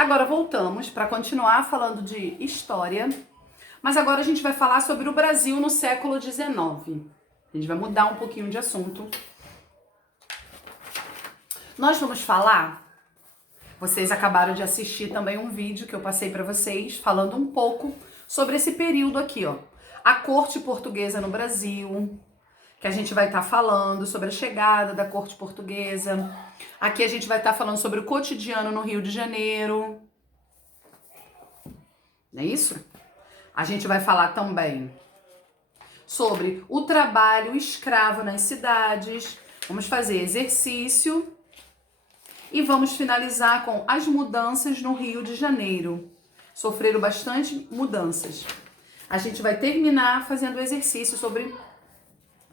Agora voltamos para continuar falando de história, mas agora a gente vai falar sobre o Brasil no século XIX. A gente vai mudar um pouquinho de assunto. Nós vamos falar, vocês acabaram de assistir também um vídeo que eu passei para vocês, falando um pouco sobre esse período aqui, ó. A corte portuguesa no Brasil, que a gente vai estar falando sobre a chegada da corte portuguesa. Aqui a gente vai estar falando sobre o cotidiano no Rio de Janeiro. Não é isso? A gente vai falar também sobre o trabalho escravo nas cidades. Vamos fazer exercício. E vamos finalizar com as mudanças no Rio de Janeiro. Sofreram bastante mudanças. A gente vai terminar fazendo o exercício sobre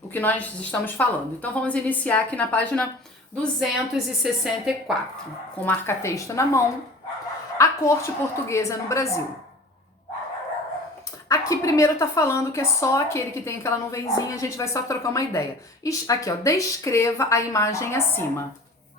o que nós estamos falando. Então vamos iniciar aqui na página 264, com marca-texto na mão, a corte portuguesa no Brasil. Aqui primeiro tá falando que é só aquele que tem aquela nuvenzinha, a gente vai só trocar uma ideia. Aqui, ó, descreva a imagem acima.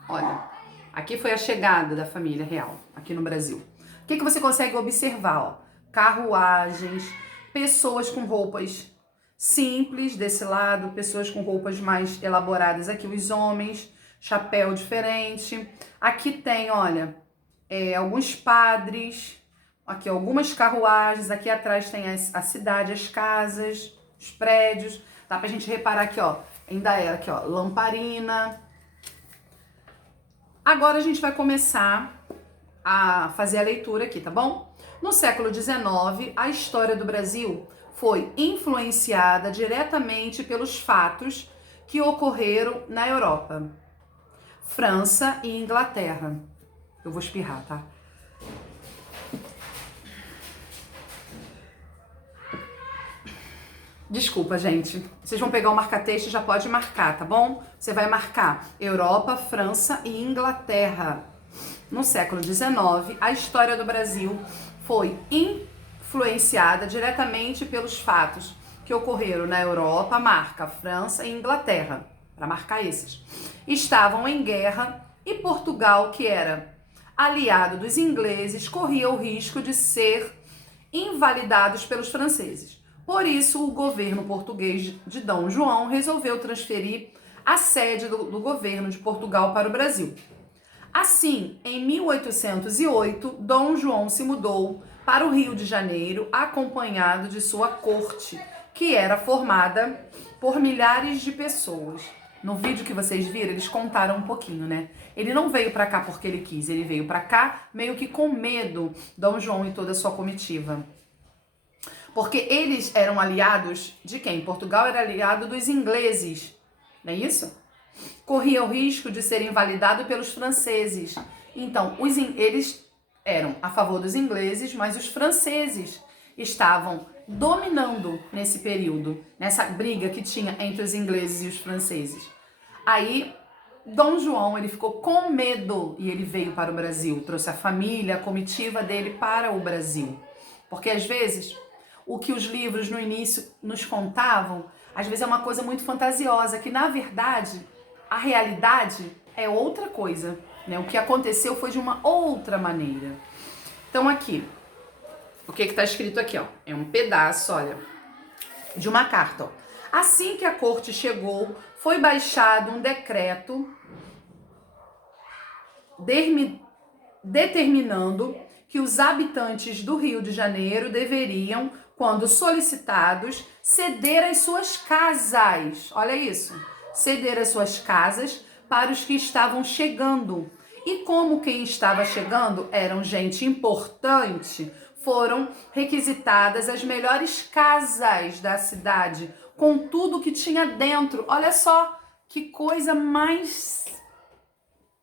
Olha, aqui foi a chegada da família real, aqui no Brasil. O que você consegue observar, ó? Carruagens, pessoas com roupas simples desse lado, pessoas com roupas mais elaboradas aqui, os homens, chapéu diferente. Aqui tem, olha, alguns padres, aqui algumas carruagens, aqui atrás tem a cidade, as casas, os prédios. Dá pra gente reparar aqui, ó, ainda era aqui, ó, lamparina. Agora a gente vai começar a fazer a leitura aqui, tá bom? No século XIX, a história do Brasil foi influenciada diretamente pelos fatos que ocorreram na Europa, França e Inglaterra. Eu vou espirrar, tá? Desculpa, gente. Vocês vão pegar o marca-texto e já pode marcar, tá bom? Você vai marcar Europa, França e Inglaterra. No século XIX, a história do Brasil foi influenciada diretamente pelos fatos que ocorreram na Europa, marca França e Inglaterra, para marcar esses. Estavam em guerra e Portugal, que era aliado dos ingleses, corria o risco de ser invalidados pelos franceses. Por isso, o governo português de Dom João resolveu transferir a sede do governo de Portugal para o Brasil. Assim, em 1808, Dom João se mudou para o Rio de Janeiro, acompanhado de sua corte, que era formada por milhares de pessoas. No vídeo que vocês viram, eles contaram um pouquinho, né? Ele não veio para cá porque ele quis, ele veio para cá meio que com medo, Dom João e toda a sua comitiva. Porque eles eram aliados de quem? Portugal era aliado dos ingleses, não é isso? Corria o risco de ser invalidado pelos franceses. Então, eles eram a favor dos ingleses, mas os franceses estavam dominando nesse período, nessa briga que tinha entre os ingleses e os franceses. Aí, Dom João, ele ficou com medo e ele veio para o Brasil, trouxe a família, a comitiva dele para o Brasil. Porque às vezes, o que os livros no início nos contavam, às vezes é uma coisa muito fantasiosa, que na verdade a realidade é outra coisa, né? O que aconteceu foi de uma outra maneira. Então aqui, o que está escrito aqui, ó? É um pedaço, olha, de uma carta, ó. Assim que a corte chegou, foi baixado um decreto determinando que os habitantes do Rio de Janeiro deveriam, quando solicitados, ceder as suas casas. Olha isso. Ceder as suas casas para os que estavam chegando. E como quem estava chegando eram gente importante, foram requisitadas as melhores casas da cidade, com tudo que tinha dentro. Olha só que coisa mais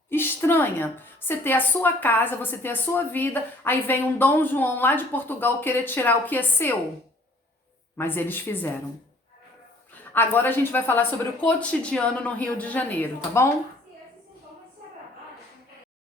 estranha. Você ter a sua casa, você ter a sua vida, aí vem um Dom João lá de Portugal querer tirar o que é seu. Mas eles fizeram. Agora a gente vai falar sobre o cotidiano no Rio de Janeiro, tá bom?